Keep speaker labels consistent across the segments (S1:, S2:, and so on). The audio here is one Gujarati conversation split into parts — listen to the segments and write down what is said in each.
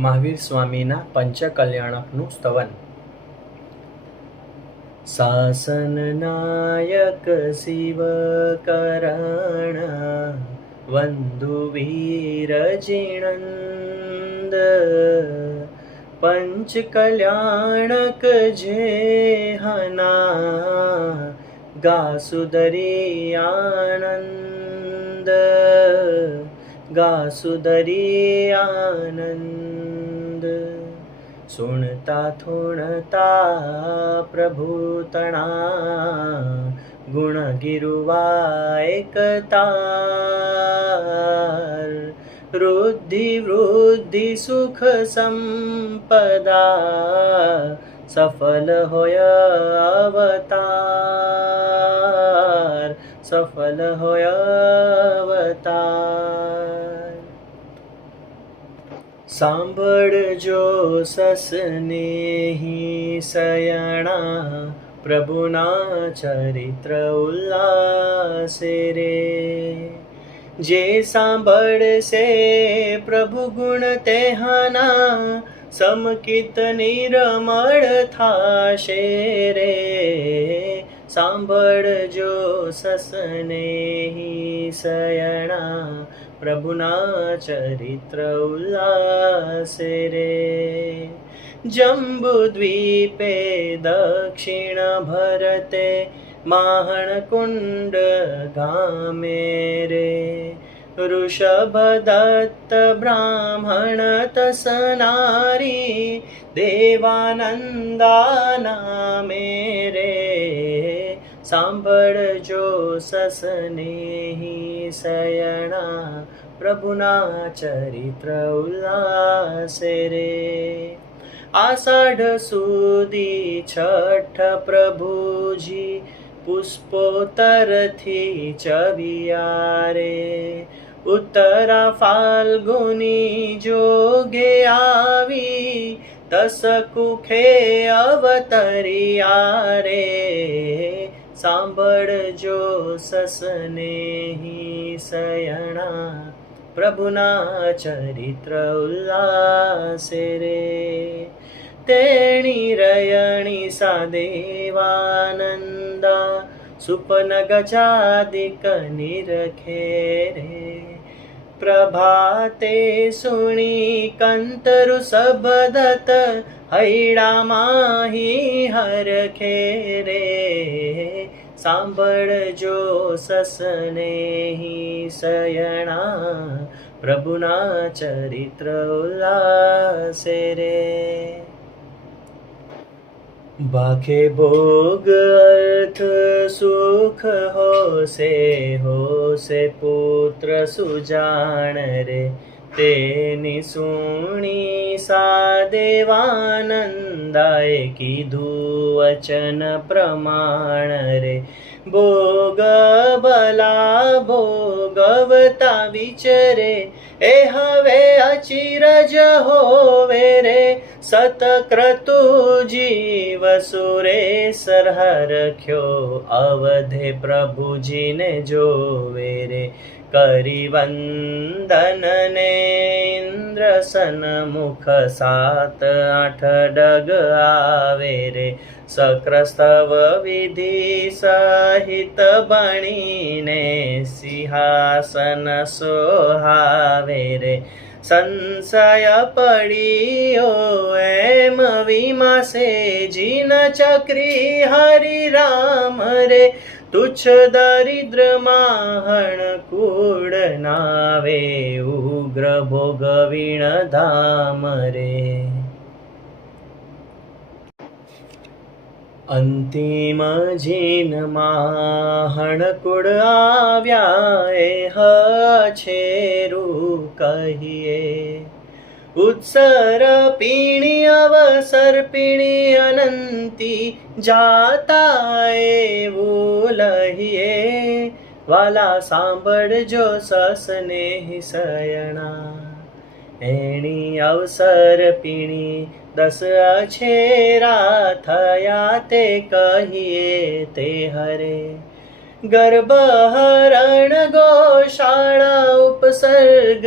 S1: મહાવીર સ્વામીના પંચકલ્યાણકનું સ્તવન. શાસન નાયક શિવ કરણ વંદુ વીર જીણંદ પંચકલ્યાણક જે હના ગાસુદરી આનંદ ગાસુદરી આનંદ સુણતા થોણતા પ્રભુ તણા ગુણ ગિરુવા એકતાર વૃદ્ધિ વૃદ્ધિ સુખ સંપદા સફલ હોય અવતાર સફલ હોય અવતાર સાંભળજો સસનેહી સયણા પ્રભુના ચરિત્ર ઉલ્લાસે રે. જે સાંભળશે પ્રભુ ગુણ તેહાના, સમકિત નિરમળ થાશે રે. સાંભળજો સસનેહી સયણા પ્રભુના ચરિત્ર ઉલ્લાસે રે. જંબુદ્વીપે દક્ષિણ ભરતે માહણકુંડ ગામે રે. ઋષભદત્ત બ્રાહ્મણ તસનારી દેવાનંદા નામે રે. સાંભળજો સસનેહી સયણા પ્રભુના ચરિત્ર ઉલ્લાસે રે. આષાઢ સુધી છઠ પ્રભુજી પુષ્પોતરથી ચવિયારે. ઉત્તરા ફાલ્ગુની જોગે આવી તસ કુખે અવતરિયા રે. સાંભળજો સસનેહી સયણા પ્રભુના ચરિત્ર ઉલ્લાસે રે. તેણી રયણી સાદેવાનંદા સુપન ગજાદિક નિરખે રે. પ્રભાતે સુણી કંતરુ સબદત હૈડા માહી હરખે રે સાંભળજો સસનેહી સયણા પ્રભુના ચરિત્ર ઉલ્લાસે રે બાખે ભોગ અર્થ સુખ હોશે હોશે પુત્ર સુજાણ રે તેની સુણી સાદેવાનંદાએ કીધું વચન પ્રમાણ રે ભોગ બલા ભોગવતા વિચરે, એ હવે અચિરજ હોવે રે, સતક્રતુ જીવ સુરે, સરહર રખ્યો અવધે પ્રભુજીને જોવે રે. કરી વંદન ને ઇન્દ્ર સન્મુખ સાત આઠ ડગ આવે રે. સક્રસ્તવ વિધિ સહિત બણીને સિંહાસન સોહાવે રે સંશય પડીયો એમ વિમાસે જીન ચક્રી હરિ રામ રે તુચ્છ દરિદ્ર માહણ કુડ નાવે ઉગ્ર ભોગવીણ ધામ રે અંતિમ જીનમાં હણકુડ આવ્યા એ હછેરું કહીએ. ઉત્સર પીણી અવસર પીણી અનંતી જાતા એવું લહીએ. વાલા સાંભળજો સસને સયણા એણી અવસર પીણી દસ અછેરા થયા તે કહીએ તે હરે. ગર્ભહરણ ગોશાળા ઉપસર્ગ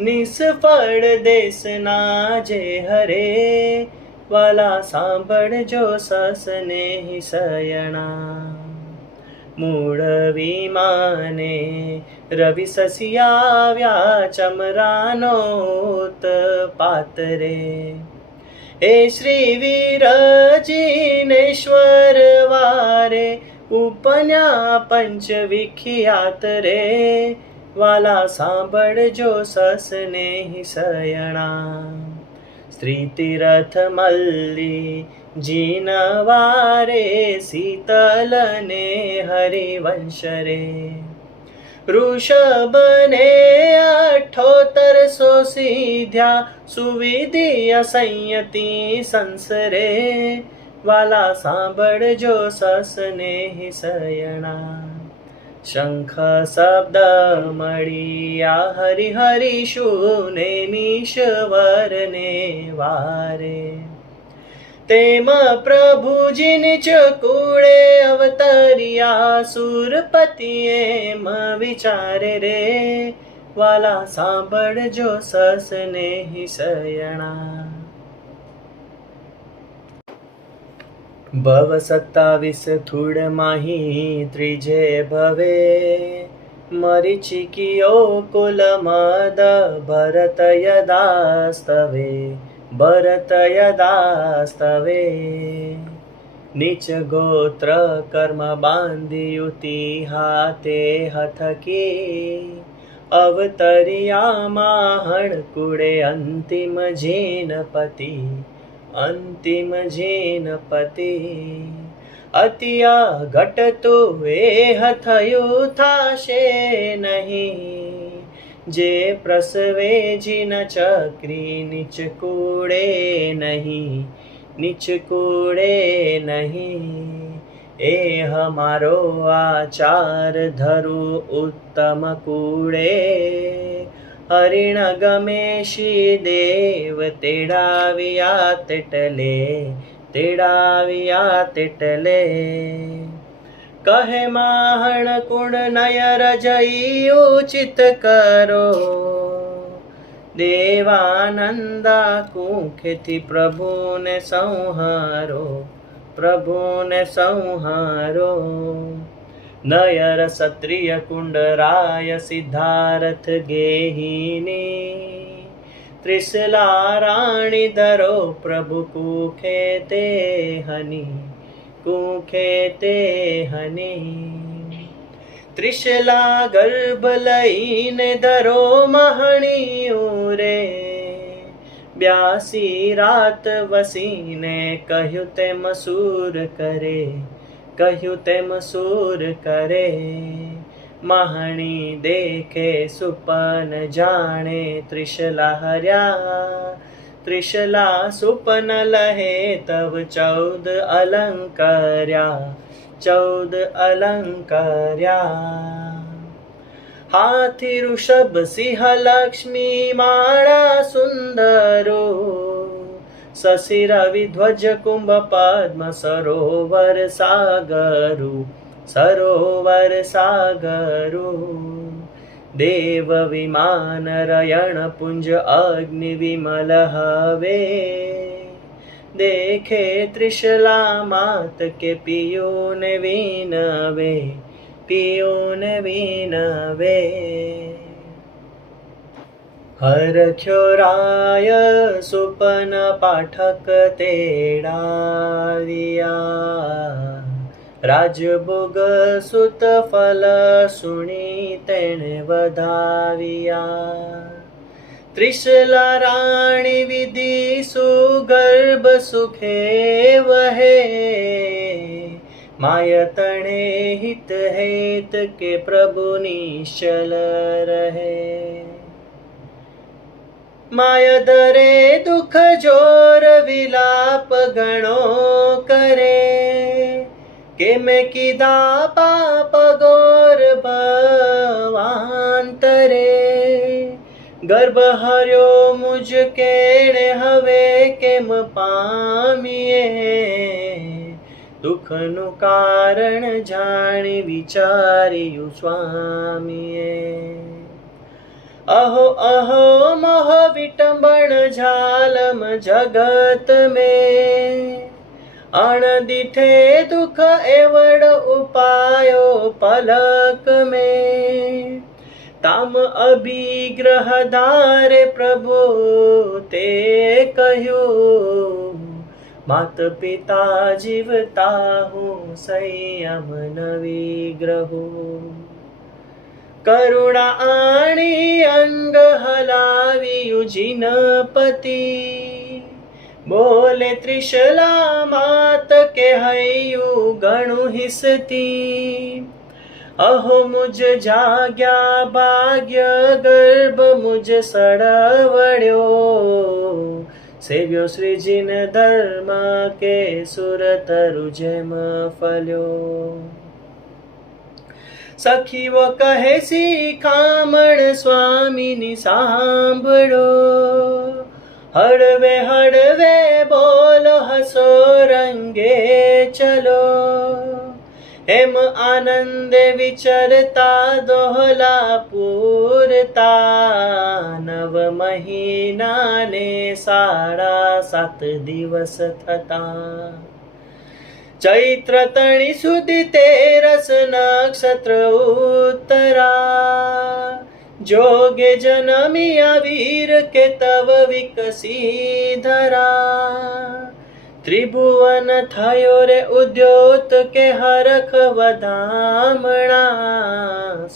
S1: નિષ્ફળ દેશના જે હરે. વાલા સાંભળજો સસને સયણા મૂળ વિમાને રવિ સસિયાવ્યા ચમરાનો પાતરે. હે શ્રી વીરજીનેશ્વર વારે ઉપન્યા પંચ વિખ્યાત રે. વાલા સાંભળજો સસને સયણા. સ્ત્રી તીરથ મલ્લી જીનવારે શીતલ ને હરિવંશ રે અઠોતર સો સીધ્યા સુવિધિય સંયતિ સંસરે વાલા સાંભળજો સસને સયણા શંખ શબ્દ મળ્યા હરિ હરિ શુને મીશ્વરને વારે તેમ પ્રભુજીને ચકુડે અવતર્યા સુરપતિએ મ વિચારે રે વાલા સાંભળજો સસને સયણા ભવ સત્તાવીસ થૂડ માહી ત્રીજે ભવે. મરીચિકિયો કુલ મદ ભરત યદાસ્તવે ભરત યદાસ્તવે. નીચ ગોત્ર કર્મ બાંધિયુતિ હાતે હથકી. અવતરિયા હણકુડે અંતિમ જીનપતિ. અંતિમ જીનપતિ અતિયા ઘટતું એ થયું થાશે નહીં. જે પ્રસવે જીન ચક્રી નીચ કૂડે નહીં. નીચ કૂડે નહીં. એ હમારો આચાર ધરુ ઉત્તમ કુડે હરિણ ગમે શ્રી દેવ તેડાવ્યા તેટલે તેડાવ્યા તેટલે કહે માહણ કુણ નયર જઈ ઉચિત કરો. દેવાનંદા કુખેથી પ્રભુને સંહારો પ્રભુને સંહારો. નયર ક્ષત્રિય કુંડરાય સિદ્ધાર્થ ગેહિની ત્રિશલા રાણી ધરો પ્રભુ કુખે તે હની કુખે તે હની ત્રિશલા ગર્ભ લઈને ધરો મહણી રે બ્યાસી રાત વસીને કહ્યું તેમ સૂર કરે કહ્યું તેમ સૂર કરે, મહણી દેખે, સુપન જાણે, ત્રિશલા હર્યા, ત્રિશલા સુપન લહે, તવ ચૌદ અલંકર્યા ચૌદ અલંકર્યા. હાથી ઋષભ સિંહ લક્ષ્મી, માળા સુંદરો શશિ રવિ ધ્વજ કુંભ પદ્મ સરોવર સાગરુ સરોવર સાગરુ દેવ વિમાન રયણ પુંજ અગ્નિ વિમલ હવે દેખે ત્રિશલા માત કે પિયુને વિનવે પિયુને વિનવે હરખ્યો છોરાય સુપન પાઠક તેડાવ્યા. રાજભોગ સુત ફલ સુણી તેણે વધાવ્યા. ત્રિશલા રાણી વિધિ સુગર્ભ સુખે વહે. માયતણે હિત હેત કે પ્રભુ નિશ્ચલ રહે. માય દરે દુઃખ જોર વિલાપ ગણો કરે. કે મેં કીધા પાપ ગોર ભવાંતરે ગર્ભ હર્યો મુજ કેણે હવે કેમ પામીએ? દુઃખનું કારણ જાણી વિચાર્યું સ્વામીએ. अहो अहो मोह विटम्बण झालम जगत में अणदिठे दुख एवड उपायो पलक में ताम अभिग्रह धारे प्रभु ते कहो मात पिता जीवता हूँ संयम न विग्रहो કરુણા આણી અંગ હલાવ્યું જીનપતિ. બોલે ત્રિશલા માત કે હૈયું ઘણું હિસતી. અહો મુજ જાગ્યા ભાગ્ય ગર્ભ મુજ સડવડ્યો સેવ્યો શ્રીજીન ધર્મ કે સુરતરુ જેમ ફલ્યો. સખીઓ કહે શિખામણ સ્વામીની સાંભળો. હળવે હળવે, બોલો હસો, રંગે ચલો. એમ આનંદે વિચરતા દોહલા પૂરતા નવ મહિનાને સાડા સાત દિવસ થતા. ચૈત્ર તણી સુધી તેરસ નક્ષત્ર ઉત્તરા. જોગે જનમિયા વીર કે તવ વિકસી ધરા. ત્રિભુવન થયો રે ઉદ્યોત કે હરખ વધામણા.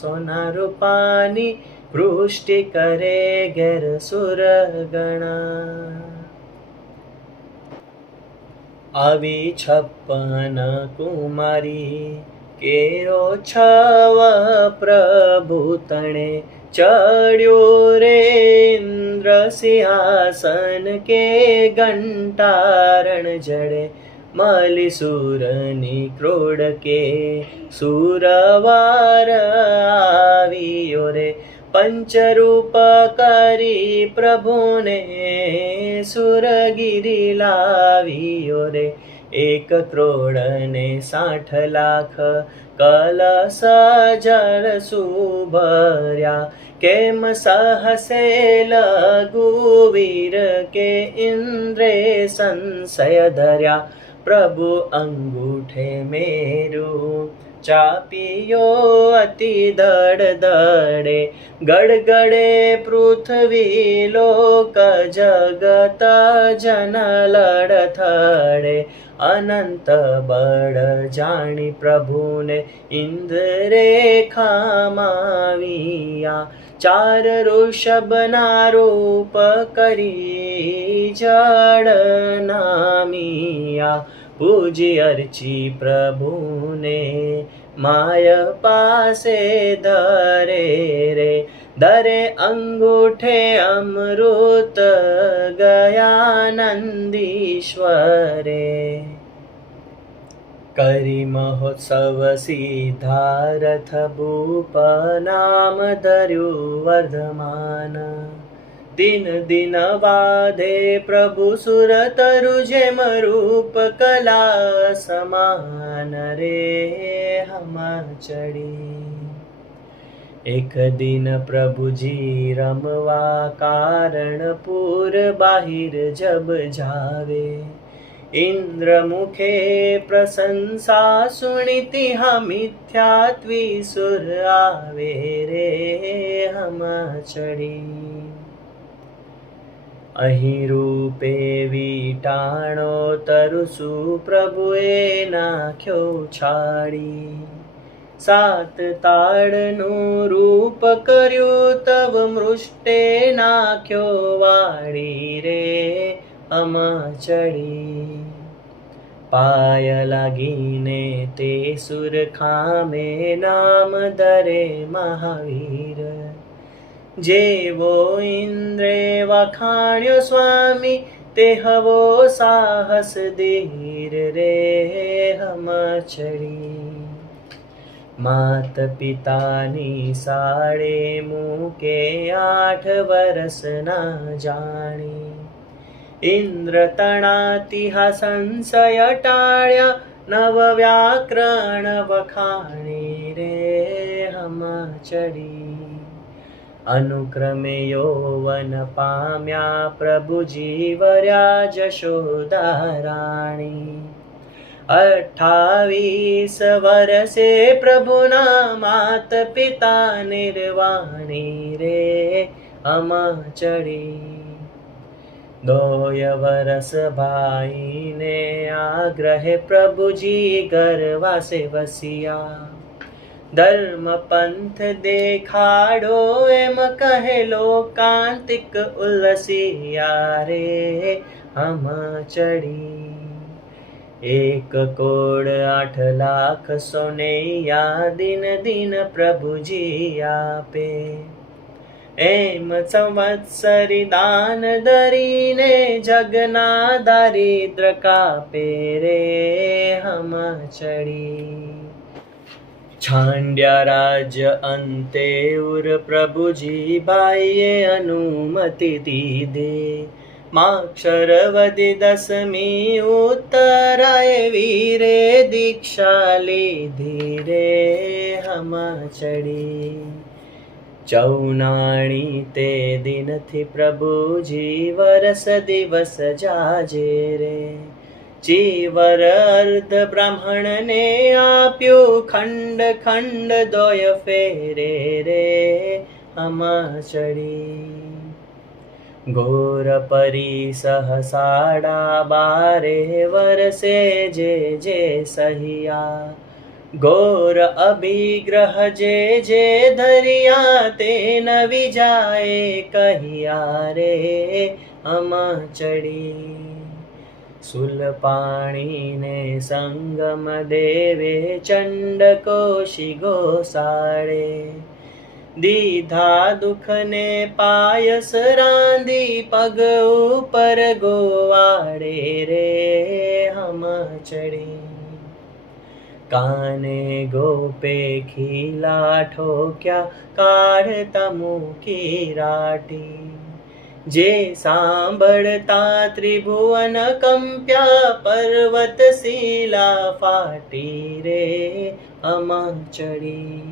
S1: સોના રૂપાની વૃષ્ટિ કરે ઘેર સુર ગણા આવી છપ્પન કુમારી, કેરો છવ પ્રભુ તણે ચડ્યો રે ઇન્દ્ર સિંહાસન કે ઘંટારણ જડે. માલી સુરની ક્રોડ કે સુરવાર આવ્યો રે. પંચરૂપ કરી પ્રભુને સુરગીરી લાવ્યો રે. એક કરોડ ને સાઠ લાખ કલશ જળ સુભર્યા. કેમ સહસે લઘુવીર કે ઇન્દ્રે સંશય ધર્યા. પ્રભુ અંગૂઠે મેરું ચાપિયો અતિ દડ દડે ગડગડે પૃથ્વી લોક જગત જન લડથડે. અનંત બળ જાણી પ્રભુને ઇન્દ્રે ખામાવિયા ચાર ઋષભના રૂપ કરી જડ નામિયા. પૂજી અર્ચી પ્રભુને, માય પાસે ધરે રે, દરે અંગૂઠે અમૃત ગયા નંદીશ્વરે કરી મહોત્સવ સિદ્ધારથ ભૂપ નામ ધર્યું વર્ધમાન. દિન દિન વાધે પ્રભુ સુરતરુ જેમ રૂપ કલા સમાન રે હમા ચડી. એક દિન પ્રભુજી રમવા કારણપુર બાહિર જબ જાવે. ઇન્દ્ર મુખે પ્રશંસા સુણીતિ હા મિથ્યાત્વી સુર આવે રે હમા ચડી. અહીં રૂપે વીટાણો તરુસુ પ્રભુએ નાખ્યો છાડી. સાત તાળનું રૂપ કર્યું તવ મૃષ્ટે નાખ્યો વાળી રે અમા ચડી પાય લાગીને તે સુર ખામે નામ દરે મહાવીર. જેવો ઇન્દ્રે વખાણ્યો સ્વામી, તે હવો સાહસ ધીર રે હમચડી માત પિતાની સાડે મૂકે આઠ વરસના જાણી. ઇન્દ્ર તણાતિહા સંશય ટાળ્યા, નવ વ્યાકરણ વખાણી રે હમચડી અનુક્રમે યૌવન પામ્યા પ્રભુજી વર્યા જશોદારાણી અઠ્ઠાવીસ વર્ષે પ્રભુના માત પિતા નિર્વાણી રે અમાચડી. દોય વરસ ભાઈને આગ્રહે પ્રભુજી ગરવાસે વસિયા. ધર્મ પંથ દેખાડો એમ કહેલો કાંતિક ઉલસિયા રે હમ ચડી એક કોડ આઠ લાખ સોનૈયા દિન દિન પ્રભુજી આપે એમ સંવત્સરી દાન દરીને જગના દારિદ્ર કાપે રે હમ ચડી છાંડ્યા રાજ્ય અંતે ઉર પ્રભુજી બાઈએ અનુમતિ દીધી. માક્ષરવદી દસમી ઉત્તરાય વીરે દીક્ષા લીધી રે હમ ચડી. ચૌનાણી તે દિનથી પ્રભુજી વરસ દિવસ જાજે રે. ચીવર અર્ધ બ્રાહ્મણને આપ્યું ખંડ ખંડ દોય ફેરે રે હમ ચડી ઘોર પરી સહસાડા બારે વરસે જે જે સહિયા. ઘોર અભિગ્રહ જે જે ધરિયા તે નવી જાય કહિયા રે અમ ચડી સુલ પાણીને સંગમ દેવે ચંડકોશી ગોસાળે. દીધા દુખને પાયસ રાંધી પગ ઉપર ગોવાડે રે હમ ચડી. કાને ગોપે ખીલા ઠોક્યા, કાઢતા મૂકી રાટી. જે સાંભળતા ત્રિભુવન કંપ્યા પર્વત શીલા ફાટી રે અમા ચડી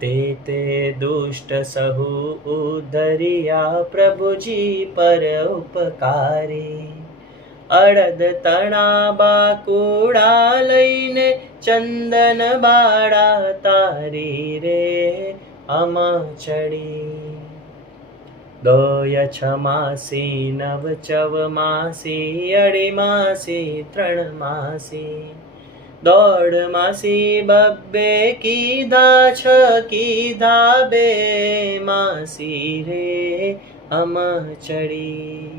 S1: તે તે દુષ્ટ સહુ ઉધરિયા પ્રભુજી પર ઉપકારી. અડદ તણા બાકુડા લઈને ચંદન બાળા તારી રે અમા ચડી દોય છમાસી નવ ચવ માસી અડી માસી ત્રણ માસી દોઢ માસી બબ્બે કીધા છ કીધા બે માસી રે અમ ચડી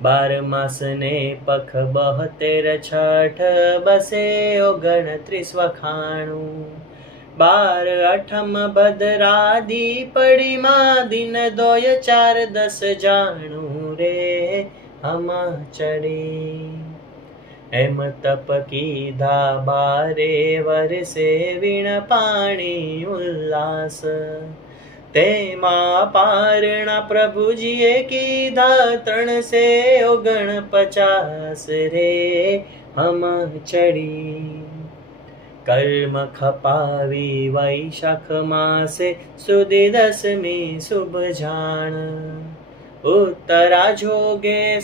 S1: બાર માસને પખ બહતેર છઠ બસે ઓગણત્રીસ વખાણું બાર અઠમ ભદ્રાદી પડીમાં દિન દોય ચાર દસ જાણું રે હમ ચડી. એમ તપ કીધા બારે વરસે વીણ પાણી ઉલ્લાસ. તેમાં પારણા પ્રભુજીએ કીધા ત્રણસે ઓગણ પચાસ રે હમ ચડી. कल्मखपावी वैशाखमासे सुदिदशमे सुमी शुभजाण उत्तरा जोगे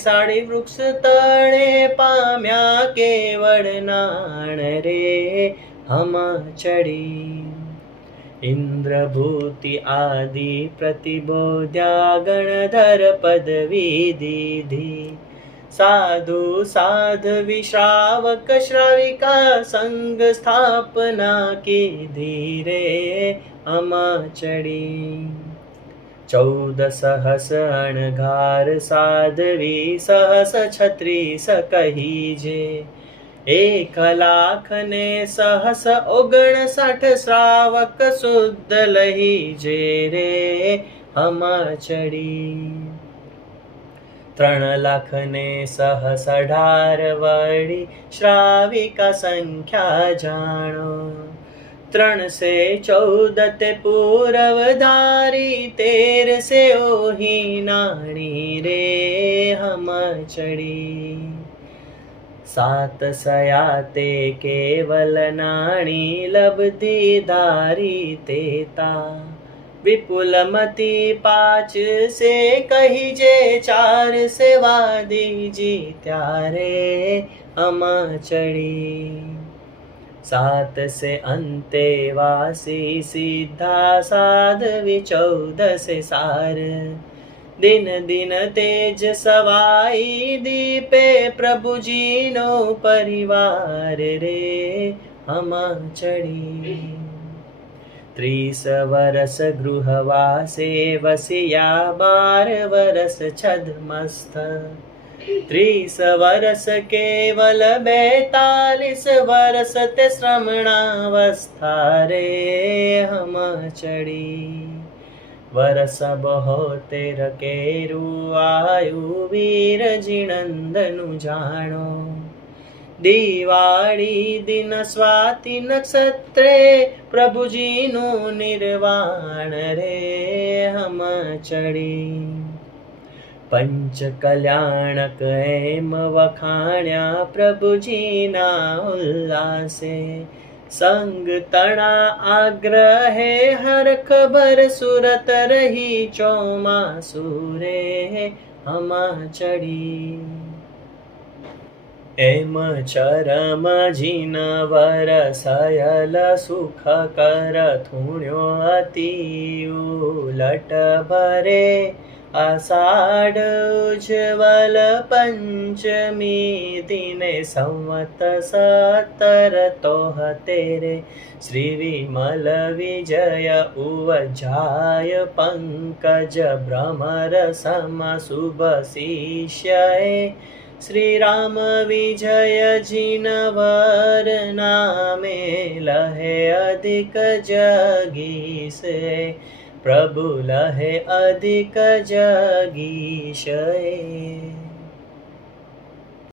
S1: पाम्या केवडनाण रे हमा इन्द्रभूति आदि प्रतिबोध्या गणधर पदवी दीधि। સાધુ સાધવી શ્રાવક શ્રાવિકા સંગ સ્થાપના કીધી રે અમા ચડી ચૌદ સહસ અણઘાર સાધવી સહસ છત્રીસ કહી જે એક લાખ ને સહસ ઓગણસાઠ શ્રાવક શુદ્ધ લહી જે રે હમ ચડી ત્રણ લાખ ને સહસ અઢાર વળી શ્રાવિકા સંખ્યા જાણો. ત્રણસે ચૌદ તે પૂરવધારી તેર સે ઓહી નાણી રે હમ ચડી સાત સયા તે કેવલ નાણી, લબધી ધારી તેતા વિપુલમતી પાંચ સે કહી જે ચાર સેવા દીજી ત્યારે અમા ચડી સાત સે અંતે વાસી સીધા સાધવી ચૌદસે સાર દિન દિન તેજ સવાઈ દીપે પ્રભુજીનો પરિવાર રે અમા ચડી ત્રીસ વરસ ગૃહવાસે વસિયા બાર વરસ છદમસ્થ ત્રીસ વરસ કેવલ બેતાલીસ વરસ તે શ્રમણાવસ્થા રે હમ ચડી વરસ બહોતેર કેરું આયુ વીર જીણંદનું જાણો દિવાળી દિન સ્વાતિ નક્ષત્રે પ્રભુજીનું નિર્વાણ રે હમ ચડી. પંચ કલ્યાણક એમ વખાણ્યા પ્રભુજીના ઉલ્લાસે? સંગ તણા આગ્રહે હર ખબર સુરત રહી ચોમાસુરે હમા ચડી. એમ ચરમ જીન વરસયલ સુખ કર થુણ્યો અતિ ઉલટ ભરે આષાઢ ઉજ્જવલ પંચમી દિને સંવત સતર તોહતેરે શ્રી વિમલ વિજય ઉવજાય પંકજ ભ્રમર સમ શુભ શિષ્યએ શ્રી રામ વિજય જીનવર નામે લહે અધિક જગીશે. પ્રભુ લહે અધિક જગીશય